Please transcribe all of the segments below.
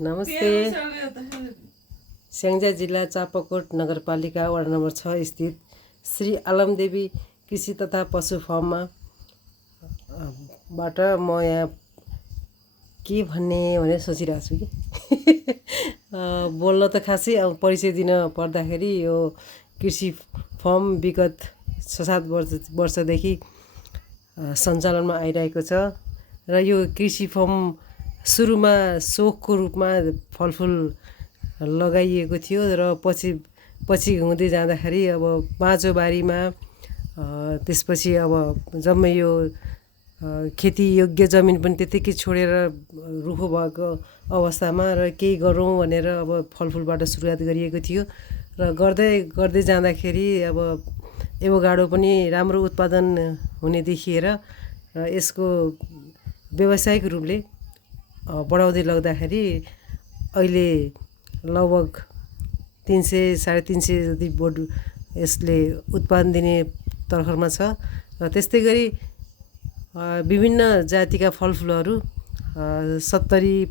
नमस्ते। स्याङ्जा जिल्ला चापाकोट नगरपालिका वार्ड नम्बर 6 स्थित श्री आलमदेवी कृषि तथा पशु फार्ममा बाट म यहाँ के भन्ने भनेर सोचिरहेको छु कि बोल्न त खासै अब परिचय दिन पर्दाखेरि यो कृषि फर्म विगत 6-7 वर्षदेखि सञ्चालनमा आइरहेको छ र यो कृषि फर्म सुरुमा सोखको रूपमा फलफुल लगाइएको थियो र पछि हुँदै जाँदाखेरि अब बाँझो बारीमा त्यसपछि अब जम्मै यो खेती योग्य जमिन पनि त्यतिकै छोडेर रुखो भएको अवस्थामा र केही गरौँ भनेर अब फलफुलबाट सुरुवात गरिएको थियो र गर्दै जाँदाखेरि अब एभोकाडो पनि राम्रो उत्पादन हुने देखिएर यसको व्यावसायिक रूपले बढाउँदै लग्दाखेरि अहिले लगभग 300-350 जति बोट यसले उत्पादन दिने तर्खरमा छ र त्यस्तै गरी विभिन्न जातिका फलफुलहरू 70-75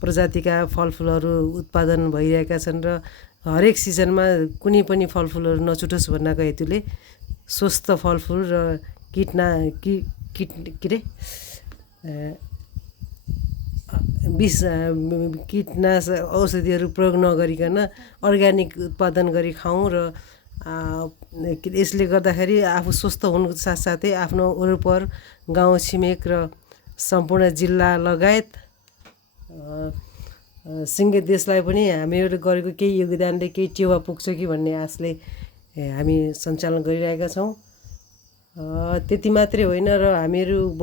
प्रजातिका फलफुलहरू उत्पादन भइरहेका छन् र हरेक सिजनमा कुनै पनि फलफुलहरू नछुटोस् भन्नको हेतुले स्वस्थ फलफुल र कीटनाशक औषधिहरू प्रयोग नगरिकन अर्ग्यानिक उत्पादन गरी खाउँ र यसले गर्दाखेरि आफू स्वस्थ हुनुको साथसाथै आफ्नो वरपर गाउँ छिमेक र सम्पूर्ण जिल्ला लगायत सिङ्गै देशलाई पनि हामीहरू गरेको केही योगदानले केही टेवा पुग्छ कि भन्ने आशले हामी सञ्चालन गरिरहेका छौँ। त्यति मात्रै होइन र हामीहरू